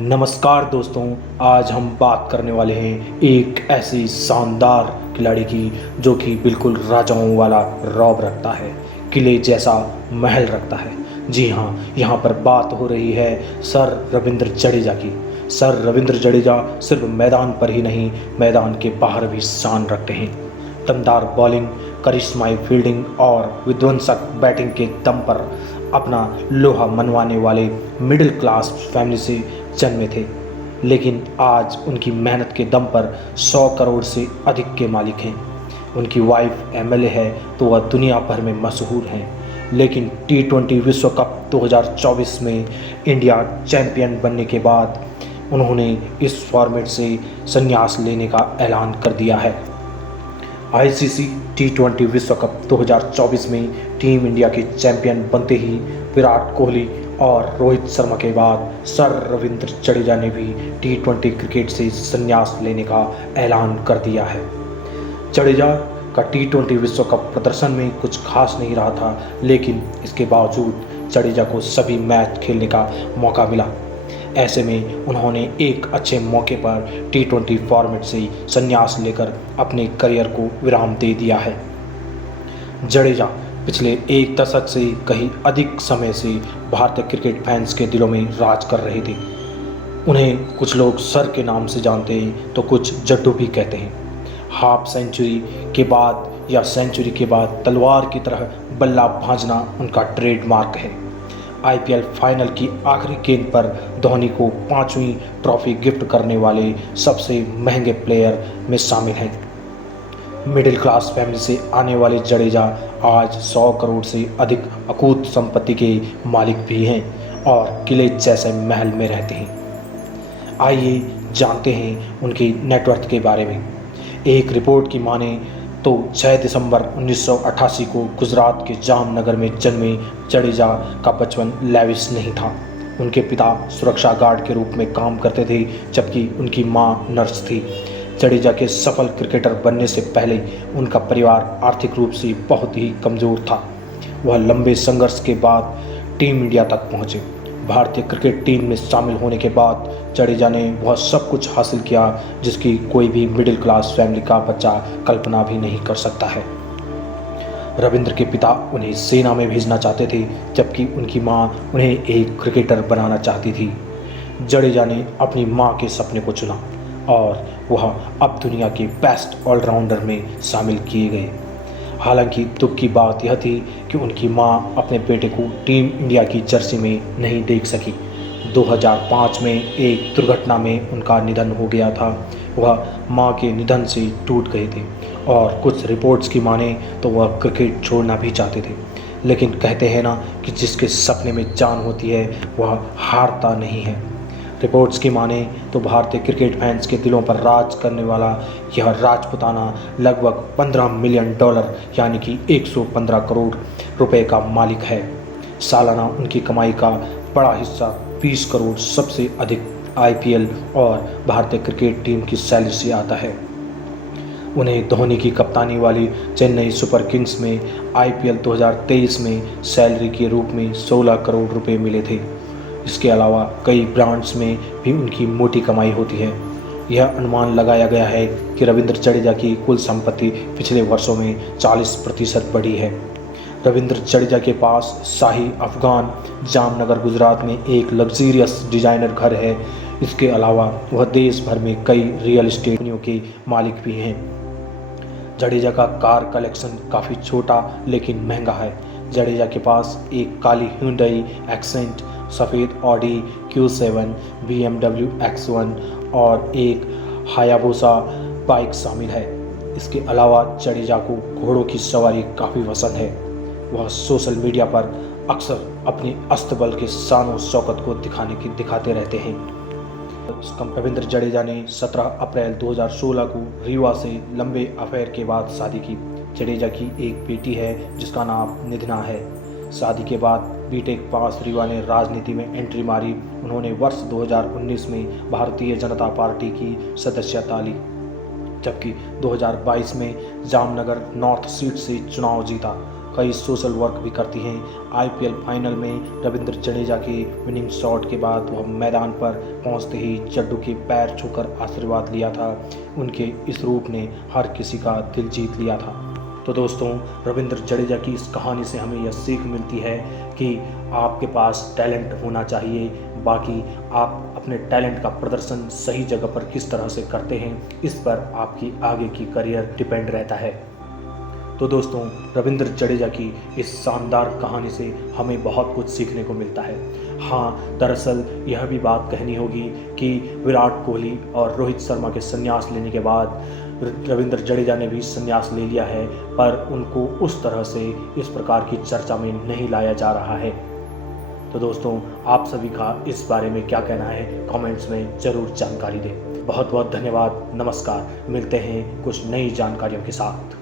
नमस्कार दोस्तों। आज हम बात करने वाले हैं एक ऐसी शानदार खिलाड़ी की जो कि बिल्कुल राजाओं वाला रौब रखता है, किले जैसा महल रखता है। जी हाँ, यहाँ पर बात हो रही है सर रविंद्र जडेजा की। सर रविंद्र जडेजा सिर्फ मैदान पर ही नहीं, मैदान के बाहर भी शान रखते हैं। दमदार बॉलिंग, करिश्माई फील्डिंग और विध्वंसक बैटिंग के दम पर अपना लोहा मनवाने वाले मिडिल क्लास फैमिली से जन्मे थे, लेकिन आज उनकी मेहनत के दम पर 100 करोड़ से अधिक के मालिक हैं। उनकी वाइफ एमएलए है तो वह दुनिया भर में मशहूर हैं, लेकिन टी20 विश्व कप 2024 में इंडिया चैंपियन बनने के बाद उन्होंने इस फॉर्मेट से संन्यास लेने का ऐलान कर दिया है। आईसीसी टी20 विश्व कप 2024 में टीम इंडिया के चैंपियन बनते ही विराट कोहली और रोहित शर्मा के बाद सर रविंद्र जडेजा ने भी टी20 क्रिकेट से संन्यास लेने का ऐलान कर दिया है। जडेजा का टी20 विश्व कप प्रदर्शन में कुछ खास नहीं रहा था, लेकिन इसके बावजूद जडेजा को सभी मैच खेलने का मौका मिला। ऐसे में उन्होंने एक अच्छे मौके पर टी20 फॉर्मेट से संन्यास लेकर अपने करियर को विराम दे दिया है। जडेजा पिछले एक दशक से कहीं अधिक समय से भारतीय क्रिकेट फैंस के दिलों में राज कर रहे थे। उन्हें कुछ लोग सर के नाम से जानते हैं तो कुछ जड्डू भी कहते हैं। हाफ सेंचुरी के बाद या सेंचुरी के बाद तलवार की तरह बल्ला भांजना उनका ट्रेडमार्क है। आईपीएल फाइनल की आखिरी गेंद पर धोनी को 5वीं ट्रॉफी गिफ्ट करने वाले सबसे महंगे प्लेयर में शामिल हैं। मिडिल क्लास फैमिली से आने वाले जडेजा आज 100 करोड़ से अधिक अकूत संपत्ति के मालिक भी हैं और किले जैसे महल में रहते हैं। आइए जानते हैं उनकी नेटवर्थ के बारे में। एक रिपोर्ट की माने तो 6 दिसंबर 1988 को गुजरात के जामनगर में जन्मे जडेजा का बचपन लेविश नहीं था। उनके पिता सुरक्षा गार्ड के रूप में काम करते थे, जबकि उनकी मां नर्स थी। जडेजा के सफल क्रिकेटर बनने से पहले उनका परिवार आर्थिक रूप से बहुत ही कमज़ोर था। वह लंबे संघर्ष के बाद टीम इंडिया तक पहुंचे। भारतीय क्रिकेट टीम में शामिल होने के बाद जडेजा ने वह सब कुछ हासिल किया जिसकी कोई भी मिडिल क्लास फैमिली का बच्चा कल्पना भी नहीं कर सकता है। रविंद्र के पिता उन्हें सेना में भेजना चाहते थे, जबकि उनकी मां उन्हें एक क्रिकेटर बनाना चाहती थी। जडेजा ने अपनी मां के सपने को चुना और वह अब दुनिया के बेस्ट ऑलराउंडर में शामिल किए गए। हालांकि दुख की बात यह थी कि उनकी मां अपने बेटे को टीम इंडिया की जर्सी में नहीं देख सकी। 2005 में एक दुर्घटना में उनका निधन हो गया था। वह मां के निधन से टूट गए थे और कुछ रिपोर्ट्स की माने तो वह क्रिकेट छोड़ना भी चाहते थे, लेकिन कहते हैं ना कि जिसके सपने में जान होती है वह हारता नहीं है। रिपोर्ट्स की माने तो भारतीय क्रिकेट फैंस के दिलों पर राज करने वाला यह राजपुताना लगभग $15 मिलियन यानी कि 115 करोड़ रुपए का मालिक है। सालाना उनकी कमाई का बड़ा हिस्सा 20 करोड़ सबसे अधिक आईपीएल और भारतीय क्रिकेट टीम की सैलरी से आता है। उन्हें धोनी की कप्तानी वाली चेन्नई सुपर किंग्स में आईपीएल 2023 में सैलरी के रूप में 16 करोड़ रुपए मिले थे। इसके अलावा कई ब्रांड्स में भी उनकी मोटी कमाई होती है। यह अनुमान लगाया गया है कि रविंद्र जडेजा की कुल संपत्ति पिछले वर्षों में 40% बढ़ी है। रविंद्र जडेजा के पास शाही अफगान जामनगर गुजरात में एक लग्जरियस डिजाइनर घर है। इसके अलावा वह देश भर में कई रियल एस्टेट कंपनियों के मालिक भी हैं। जडेजा का कार कलेक्शन काफ़ी छोटा लेकिन महंगा है। जडेजा के पास एक काली hyundai एक्सेंट, सफ़ेद ऑडी Q7, BMW X1 और एक हायाबुसा बाइक शामिल है। इसके अलावा जडेजा को घोड़ों की सवारी काफ़ी पसंद है। वह सोशल मीडिया पर अक्सर अपने अस्तबल के शान और शौकत को दिखाते रहते हैं। रविंद्र जडेजा ने 17 अप्रैल 2016 को रीवा से लंबे अफेयर के बाद शादी की। जडेजा की एक बेटी है जिसका नाम निधना है। शादी के बाद बीटेक पास रीवा ने राजनीति में एंट्री मारी। उन्होंने वर्ष 2019 में भारतीय जनता पार्टी की सदस्यता ली, जबकि 2022 में जामनगर नॉर्थ सीट से चुनाव जीता। कई सोशल वर्क भी करती हैं। आईपीएल फाइनल में रविंद्र जडेजा के विनिंग शॉट के बाद वह मैदान पर पहुंचते ही जड्डू के पैर छूकर आशीर्वाद लिया था। उनके इस रूप ने हर किसी का दिल जीत लिया था। तो दोस्तों, रविंद्र जडेजा की इस कहानी से हमें यह सीख मिलती है कि आपके पास टैलेंट होना चाहिए, बाकी आप अपने टैलेंट का प्रदर्शन सही जगह पर किस तरह से करते हैं, इस पर आपकी आगे की करियर डिपेंड रहता है। तो दोस्तों, रविंद्र जडेजा की इस शानदार कहानी से हमें बहुत कुछ सीखने को मिलता है। हाँ, दरअसल यह भी बात कहनी होगी कि विराट कोहली और रोहित शर्मा के संन्यास लेने के बाद रविंद्र जडेजा ने भी संन्यास ले लिया है, पर उनको उस तरह से इस प्रकार की चर्चा में नहीं लाया जा रहा है। तो दोस्तों, आप सभी का इस बारे में क्या कहना है, कमेंट्स में ज़रूर जानकारी दें। बहुत बहुत धन्यवाद। नमस्कार। मिलते हैं कुछ नई जानकारियों के साथ।